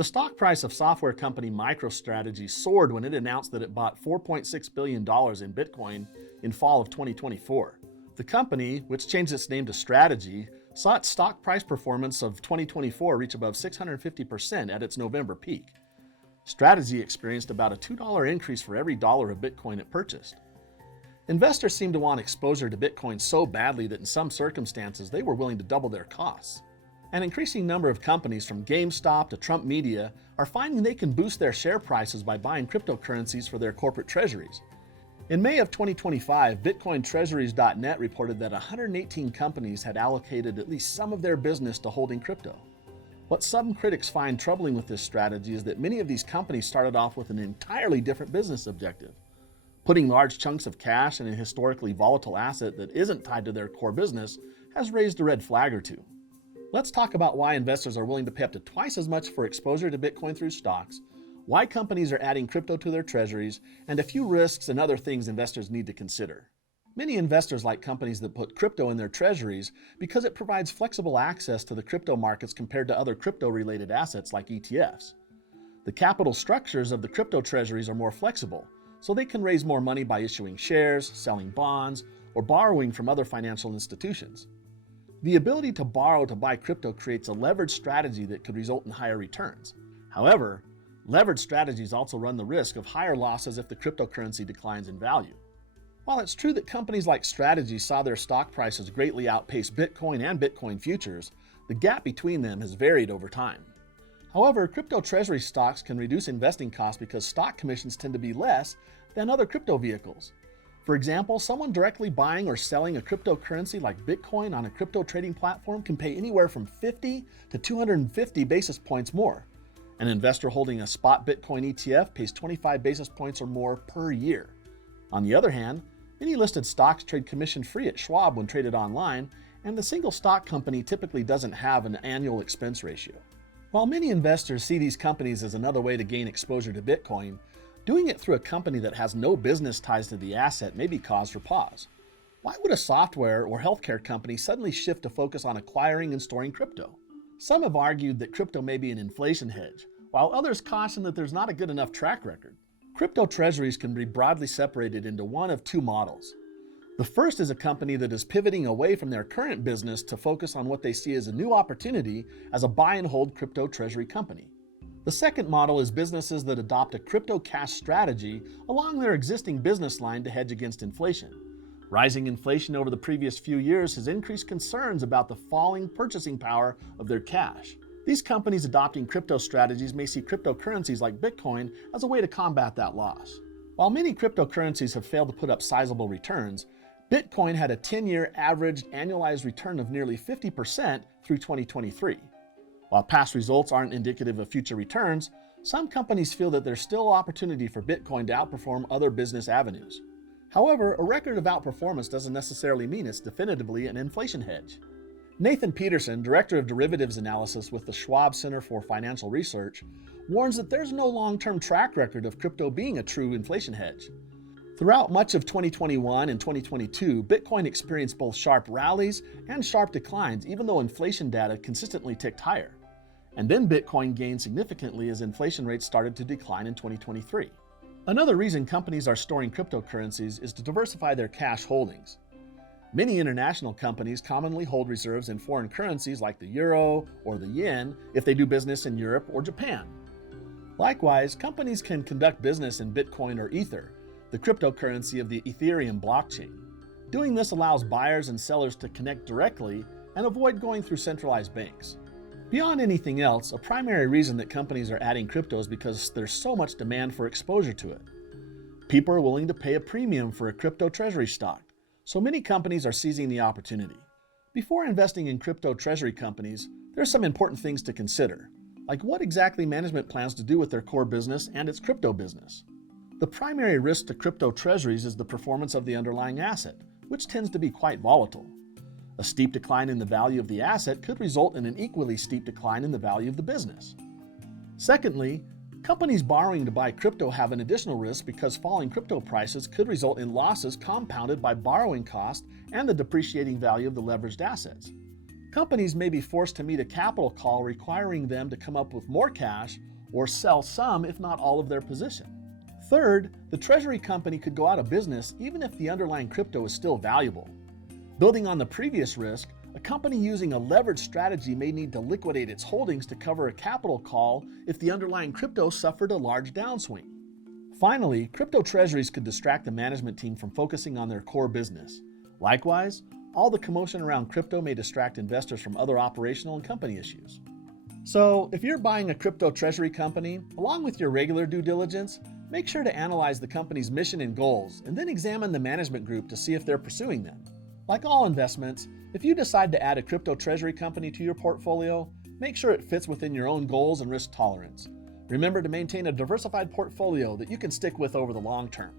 The stock price of software company MicroStrategy soared when it announced that it bought $4.6 billion in Bitcoin in fall of 2024. The company, which changed its name to Strategy, saw its stock price performance of 2024 reach above 650% at its November peak. Strategy experienced about a $2 increase for every dollar of Bitcoin it purchased. Investors seem to want exposure to Bitcoin so badly that in some circumstances they were willing to double their costs. An increasing number of companies from GameStop to Trump Media are finding they can boost their share prices by buying cryptocurrencies for their corporate treasuries. In May of 2025, BitcoinTreasuries.net reported that 118 companies had allocated at least some of their business to holding crypto. What some critics find troubling with this strategy is that many of these companies started off with an entirely different business objective. Putting large chunks of cash in a historically volatile asset that isn't tied to their core business has raised a red flag or two. Let's talk about why investors are willing to pay up to twice as much for exposure to Bitcoin through stocks, why companies are adding crypto to their treasuries, and a few risks and other things investors need to consider. Many investors like companies that put crypto in their treasuries because it provides flexible access to the crypto markets compared to other crypto-related assets like ETFs. The capital structures of the crypto treasuries are more flexible, so they can raise more money by issuing shares, selling bonds, or borrowing from other financial institutions. The ability to borrow to buy crypto creates a leveraged strategy that could result in higher returns. However, leveraged strategies also run the risk of higher losses if the cryptocurrency declines in value. While it's true that companies like Strategy saw their stock prices greatly outpace Bitcoin and Bitcoin futures, the gap between them has varied over time. However, crypto treasury stocks can reduce investing costs because stock commissions tend to be less than other crypto vehicles. For example, someone directly buying or selling a cryptocurrency like Bitcoin on a crypto trading platform can pay anywhere from 50 to 250 basis points more. An investor holding a spot Bitcoin ETF pays 25 basis points or more per year. On the other hand, many listed stocks trade commission-free at Schwab when traded online, and the single stock company typically doesn't have an annual expense ratio. While many investors see these companies as another way to gain exposure to Bitcoin, doing it through a company that has no business ties to the asset may be cause for pause. Why would a software or healthcare company suddenly shift to focus on acquiring and storing crypto? Some have argued that crypto may be an inflation hedge, while others caution that there's not a good enough track record. Crypto treasuries can be broadly separated into one of two models. The first is a company that is pivoting away from their current business to focus on what they see as a new opportunity as a buy and hold crypto treasury company. The second model is businesses that adopt a crypto cash strategy along their existing business line to hedge against inflation. Rising inflation over the previous few years has increased concerns about the falling purchasing power of their cash. These companies adopting crypto strategies may see cryptocurrencies like Bitcoin as a way to combat that loss. While many cryptocurrencies have failed to put up sizable returns, Bitcoin had a 10-year average annualized return of nearly 50% through 2023. While past results aren't indicative of future returns, some companies feel that there's still opportunity for Bitcoin to outperform other business avenues. However, a record of outperformance doesn't necessarily mean it's definitively an inflation hedge. Nathan Peterson, Director of Derivatives Analysis with the Schwab Center for Financial Research, warns that there's no long-term track record of crypto being a true inflation hedge. Throughout much of 2021 and 2022, Bitcoin experienced both sharp rallies and sharp declines, even though inflation data consistently ticked higher. And then Bitcoin gained significantly as inflation rates started to decline in 2023. Another reason companies are storing cryptocurrencies is to diversify their cash holdings. Many international companies commonly hold reserves in foreign currencies like the euro or the yen if they do business in Europe or Japan. Likewise, companies can conduct business in Bitcoin or Ether, the cryptocurrency of the Ethereum blockchain. Doing this allows buyers and sellers to connect directly and avoid going through centralized banks. Beyond anything else, a primary reason that companies are adding crypto is because there's so much demand for exposure to it. People are willing to pay a premium for a crypto treasury stock, so many companies are seizing the opportunity. Before investing in crypto treasury companies, there are some important things to consider, like what exactly management plans to do with their core business and its crypto business. The primary risk to crypto treasuries is the performance of the underlying asset, which tends to be quite volatile. A steep decline in the value of the asset could result in an equally steep decline in the value of the business. Secondly, companies borrowing to buy crypto have an additional risk because falling crypto prices could result in losses compounded by borrowing costs and the depreciating value of the leveraged assets. Companies may be forced to meet a capital call requiring them to come up with more cash or sell some, if not all, of their position. Third, the treasury company could go out of business even if the underlying crypto is still valuable. Building on the previous risk, a company using a leveraged strategy may need to liquidate its holdings to cover a capital call if the underlying crypto suffered a large downswing. Finally, crypto treasuries could distract the management team from focusing on their core business. Likewise, all the commotion around crypto may distract investors from other operational and company issues. So, if you're buying a crypto treasury company, along with your regular due diligence, make sure to analyze the company's mission and goals, and then examine the management group to see if they're pursuing them. Like all investments, if you decide to add a crypto treasury company to your portfolio, make sure it fits within your own goals and risk tolerance. Remember to maintain a diversified portfolio that you can stick with over the long term.